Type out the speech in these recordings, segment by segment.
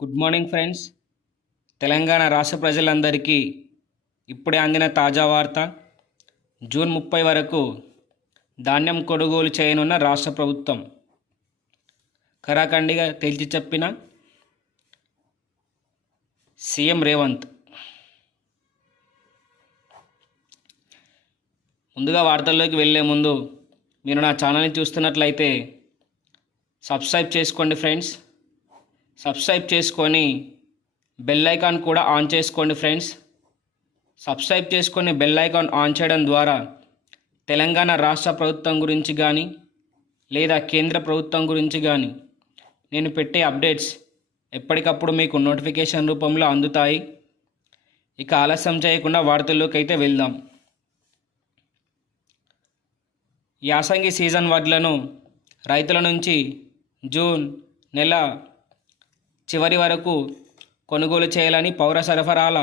Good morning friends. Telangana రాష్ట్ర ప్రజలందరికీ ఇప్పుడే అందిన తాజా వార్త. జూన్ 30 వరకు ధాన్యం కొనుగోలు చేయనున్న రాష్ట్ర ప్రభుత్వం. ఖరాఖండిగా తేల్చి చెప్పిన సీఎం రేవంత్. ముందుగా వార్తల్లోకి వెళ్ళే ముందు మీరు నా ఛానల్ని చూస్తున్నట్లయితే సబ్స్క్రైబ్ చేసుకోండి ఫ్రెండ్స్. సబ్స్క్రైబ్ చేసుకొని బెల్ ఐకాన్ కూడా ఆన్ చేసుకోండి ఫ్రెండ్స్. సబ్స్క్రైబ్ చేసుకొని బెల్ ఐకాన్ ఆన్ చేయడం ద్వారా తెలంగాణ రాష్ట్ర ప్రభుత్వం గురించి కానీ లేదా కేంద్ర ప్రభుత్వం గురించి కానీ నేను పెట్టే అప్డేట్స్ ఎప్పటికప్పుడు మీకు నోటిఫికేషన్ రూపంలో అందుతాయి. ఇక ఆలస్యం చేయకుండా వార్తల్లోకి అయితే వెళ్దాం. యాసంగి సీజన్ వడ్లను రైతుల నుంచి జూన్ నెల చివరి వరకు కొనుగోలు చేయాలని పౌర సరఫరాల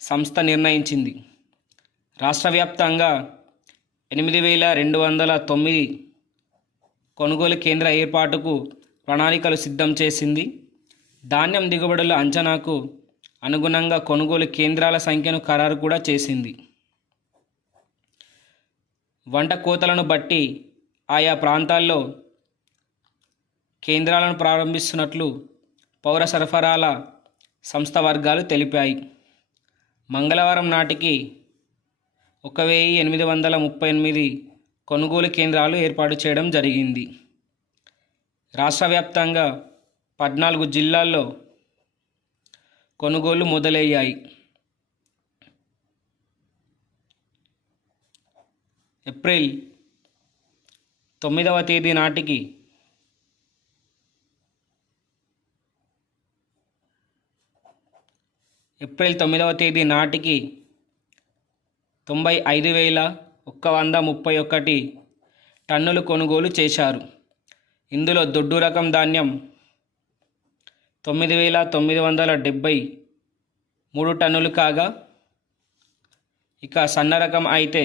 సంస్థ నిర్ణయించింది. రాష్ట్ర వ్యాప్తంగా 8,209 కొనుగోలు కేంద్ర ఏర్పాటుకు ప్రణాళికలు సిద్ధం చేసింది. ధాన్యం దిగుబడుల అంచనాకు అనుగుణంగా కొనుగోలు కేంద్రాల సంఖ్యను ఖరారు కూడా చేసింది. వంట కోతలను బట్టి ఆయా ప్రాంతాల్లో కేంద్రాలను ప్రారంభిస్తున్నట్లు పౌర సరఫరాల సంస్థ వర్గాలు తెలిపాయి. మంగళవారం నాటికి 1,838 కొనుగోలు కేంద్రాలు ఏర్పాటు చేయడం జరిగింది. రాష్ట్ర వ్యాప్తంగా 14 జిల్లాల్లో కొనుగోలు మొదలయ్యాయి. ఏప్రిల్ 9వ తేదీ నాటికి 95,131 టన్నులు కొనుగోలు చేశారు. ఇందులో దొడ్డు రకం ధాన్యం 9,973 టన్నులు కాగా, ఇక సన్న రకం అయితే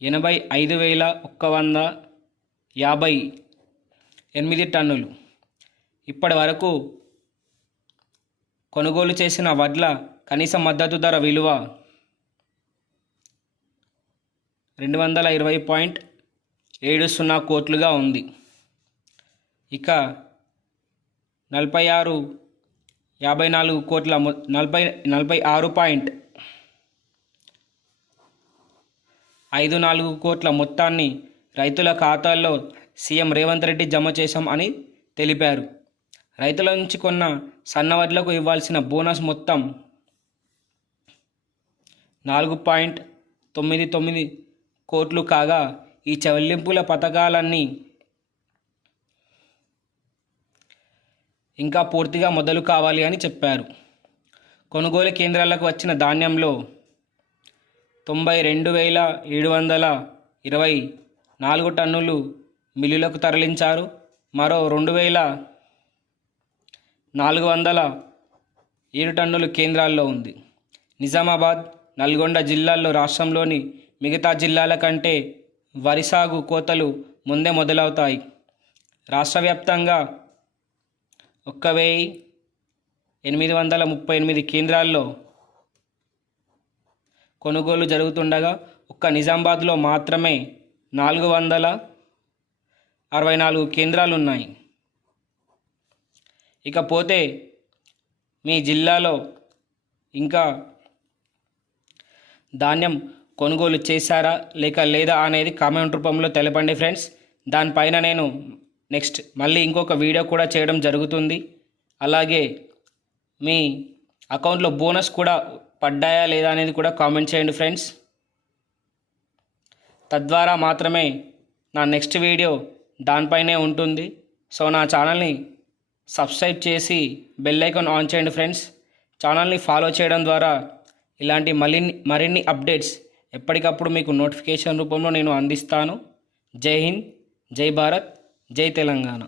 85,158 టన్నులు. ఇప్పటి వరకు కొనుగోలు చేసిన వడ్ల కనీస మద్దతు ధర విలువ 220.70 కోట్లుగా ఉంది. ఇక 46.54 కోట్ల మొత్తాన్ని రైతుల ఖాతాల్లో సీఎం రేవంత్ రెడ్డి జమ చేశాం అని తెలిపారు. రైతుల నుంచి కొన్న సన్నవడ్లకు ఇవ్వాల్సిన బోనస్ మొత్తం 4.99 కోట్లు కాగా, ఈ చెల్లింపుల పథకాలన్నీ ఇంకా పూర్తిగా మొదలు కావాలి అని చెప్పారు. కొనుగోలు కేంద్రాలకు వచ్చిన ధాన్యంలో 92,724 టన్నులు మిల్లులకు తరలించారు. మరో 2,407 టన్నులు కేంద్రాల్లో ఉంది. నిజామాబాద్, నల్గొండ జిల్లాల్లో రాష్ట్రంలోని మిగతా జిల్లాల కంటే వరి సాగు కోతలు ముందే మొదలవుతాయి. రాష్ట్ర వ్యాప్తంగా 1,838 కేంద్రాల్లో కొనుగోలు జరుగుతుండగా, ఒక్క నిజామాబాద్లో మాత్రమే 464 కేంద్రాలు ఉన్నాయి. ఇకపోతే మీ జిల్లాలో ఇంకా ధాన్యం కొనుగోలు చేశారా లేదా అనేది కామెంట్ రూపంలో తెలపండి ఫ్రెండ్స్. దానిపైన నేను నెక్స్ట్ మళ్ళీ ఇంకొక వీడియో కూడా చేయడం జరుగుతుంది. అలాగే మీ అకౌంట్లో బోనస్ కూడా పడ్డాయా లేదా అనేది కూడా కామెంట్ చేయండి ఫ్రెండ్స్. తద్వారా మాత్రమే నా నెక్స్ట్ వీడియో దానిపైనే ఉంటుంది. సో నా ఛానల్ని సబ్స్క్రైబ్ చేసి బెల్ ఐకాన్ ఆన్ చేయండి ఫ్రెండ్స్. ఛానల్ని ఫాలో చేయడం ద్వారా ఇలాంటి మరిన్ని అప్డేట్స్ ఎప్పటికప్పుడు మీకు నోటిఫికేషన్ రూపంలో నేను అందిస్తాను. జై హింద్, జై భారత్, జై తెలంగాణ.